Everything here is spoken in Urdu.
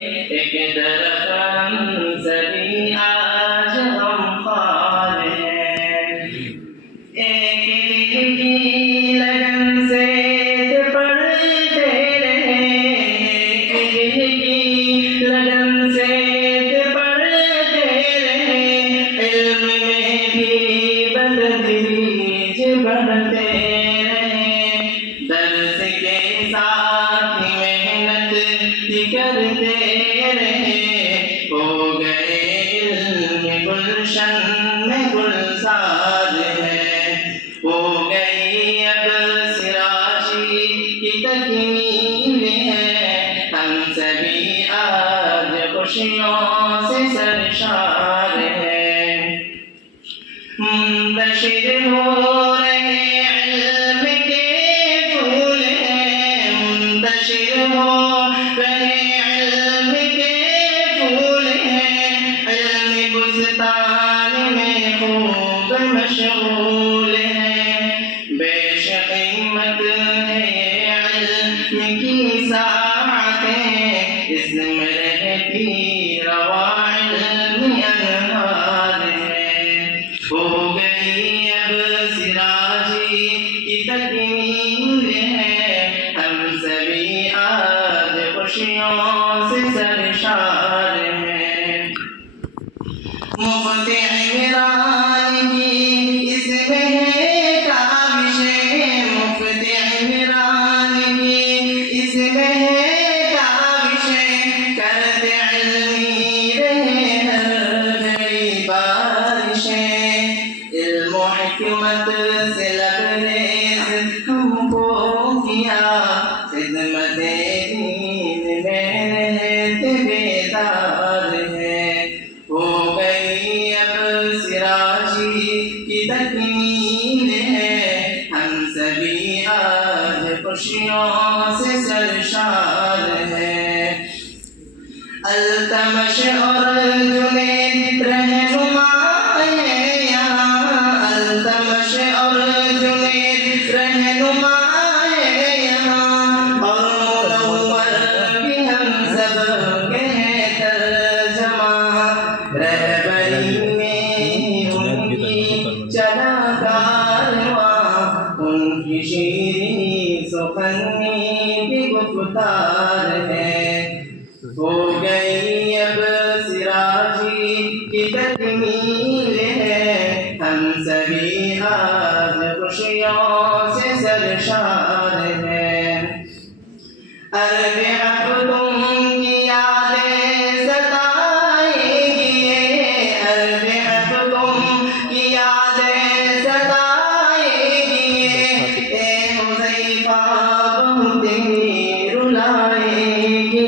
ایک طرف ہم سبھی آج ہم خوار ہیں، ایک دل کی لگن سے پڑھتے رہے، ایک دل کی لگن سے پڑھتے رہے، علم میں بھی بتدریج بڑھتے رہے، درس کے ساتھ محنت کرتے رہے، ہو گئے علم گلشن میں گلزار ہے، ہو گئی اب سراجی کی تکمیل ہے، ہم سبھی آج خوشیوں سے سرشار ہیں، منتشر ہو رہے علم کے پھول ہیں، منتشر ہو رہے علم کے پھول ہیں، علم بستان میں خوب مشغول ہیں، بیش قیمت ہے علم کی ساعتیں، اس میں رہتی رواں علم انہار ہے، ہو گئی اب سراجی کی تکمیل ہے، ہم سبھی آج خوشیوں سے سرشار ہیں، مفت عمران کی اس میں ہے کاوشیں، مفت عمران کی اس میں ہے کاوشیں، کرتے علمی رہے ہر گھڑی بارشیں، علم و حکمت سے لبریز ہم کو کیا، خدمت دین میں رہتے بیدار ہیں، ہو گئی اب سراجی کی تکمیل ہے، ہم سبھی آج خوشیوں سے سرشار ہیں، التمش اور جنید رہنما ہے یہاں، التمش اور جنید رہنما ہے یہاں، اور منور بھی ہم سب کے ہیں ترجمہ، رہبری میں ان کی چلا کارواں، ان کی شیریں سخنی بھی گفتار ہے، ہو گئی اب سراجی کی تکمیل ہے، ہم سبھی آج خوشیوں سے سرشار ہیں، عرب ہفتوں کی یادیں ستائیں گی، عرب ہفتوں کی یادیں ستائیں گی، اے حذیفہ بہت